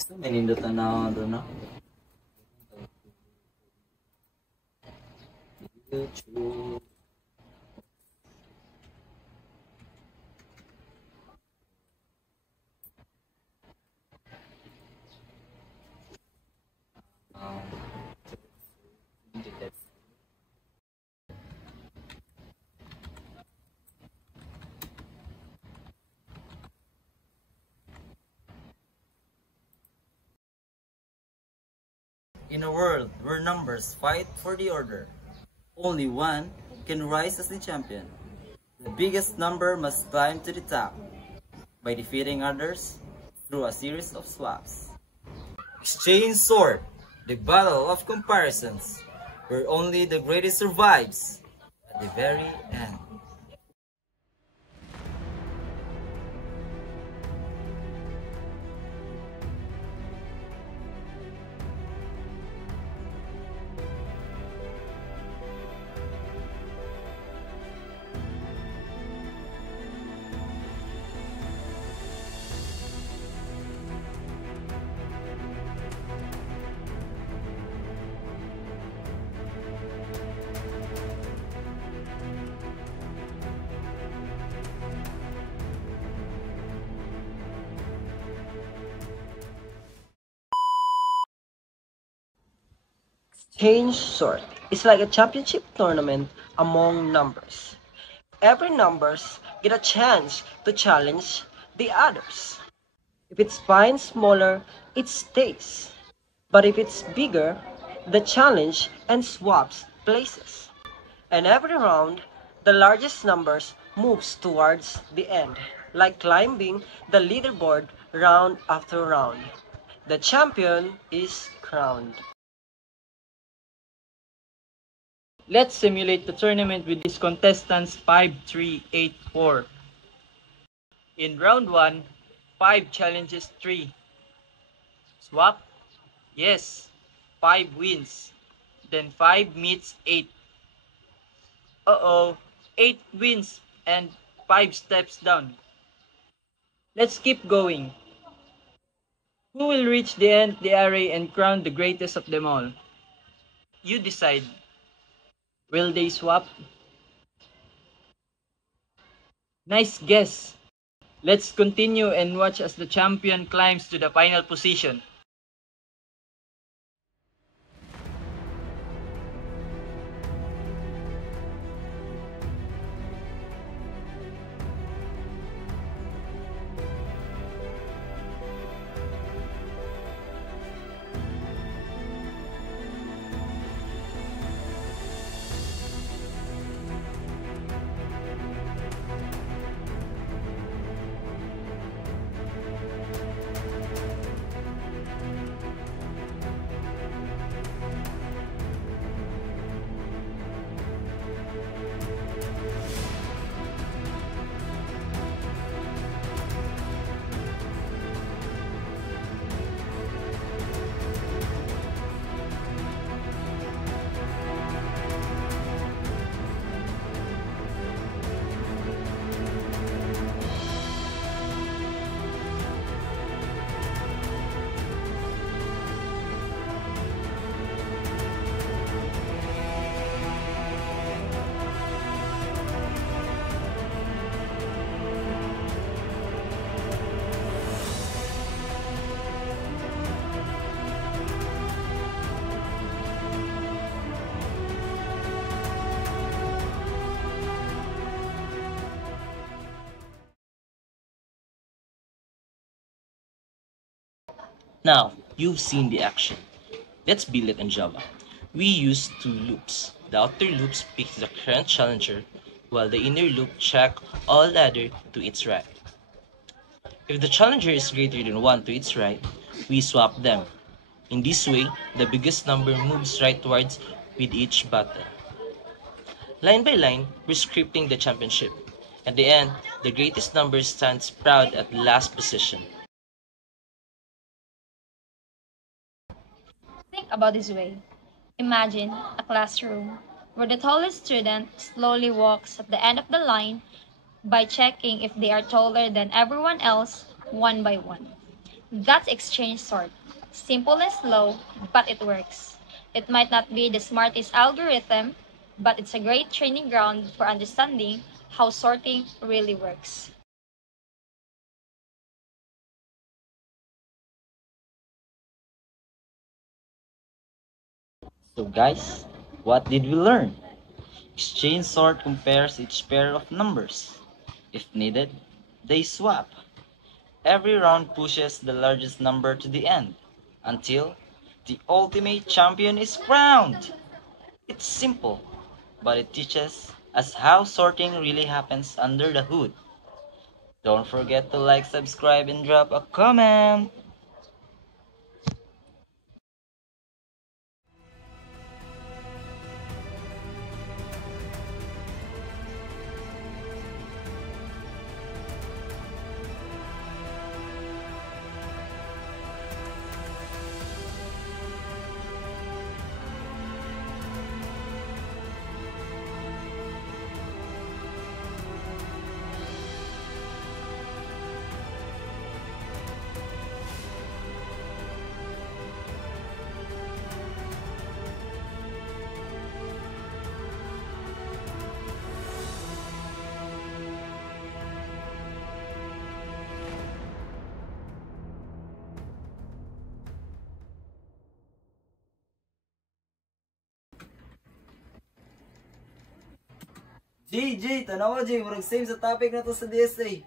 Gusto may nindutan na doon na. YouTube. In a world where numbers fight for the order, only one can rise as the champion. The biggest number must climb to the top by defeating others through a series of swaps. Exchange sword, the battle of comparisons, where only the greatest survives at the very end. Change sort is like a championship tournament among numbers. Every numbers get a chance to challenge the others. If it's fine smaller, it stays. But if it's bigger, the challenge and swaps places. And every round, the largest numbers moves towards the end, like climbing the leaderboard round after round. The champion is crowned. Let's simulate the tournament with these contestants 5, 3, 8, 4. In round 1, 5 challenges 3. Swap? Yes, 5 wins. Then 5 meets 8. Uh-oh, 8 wins and 5 steps down. Let's keep going. Who will reach the end of the array and crown the greatest of them all? You decide. Will they swap? Nice guess. Let's continue and watch as the champion climbs to the final position. Now, you've seen the action. Let's build it in Java. We use two loops. The outer loop picks the current challenger, while the inner loop checks all ladder to its right. If the challenger is greater than 1 to its right, we swap them. In this way, the biggest number moves rightwards with each battle. Line by line, we're scripting the championship. At the end, the greatest number stands proud at last position. Think about this way. Imagine a classroom where the tallest student slowly walks at the end of the line by checking if they are taller than everyone else one by one. That's exchange sort. Simple and slow, but it works. It might not be the smartest algorithm, but it's a great training ground for understanding how sorting really works. So guys, what did we learn? Exchange sort compares each pair of numbers. If needed, they swap. Every round pushes the largest number to the end until the ultimate champion is crowned. It's simple, but it teaches us how sorting really happens under the hood. Don't forget to like, subscribe, and drop a comment. J, tanawa J, murag same sa topic na to sa DSA.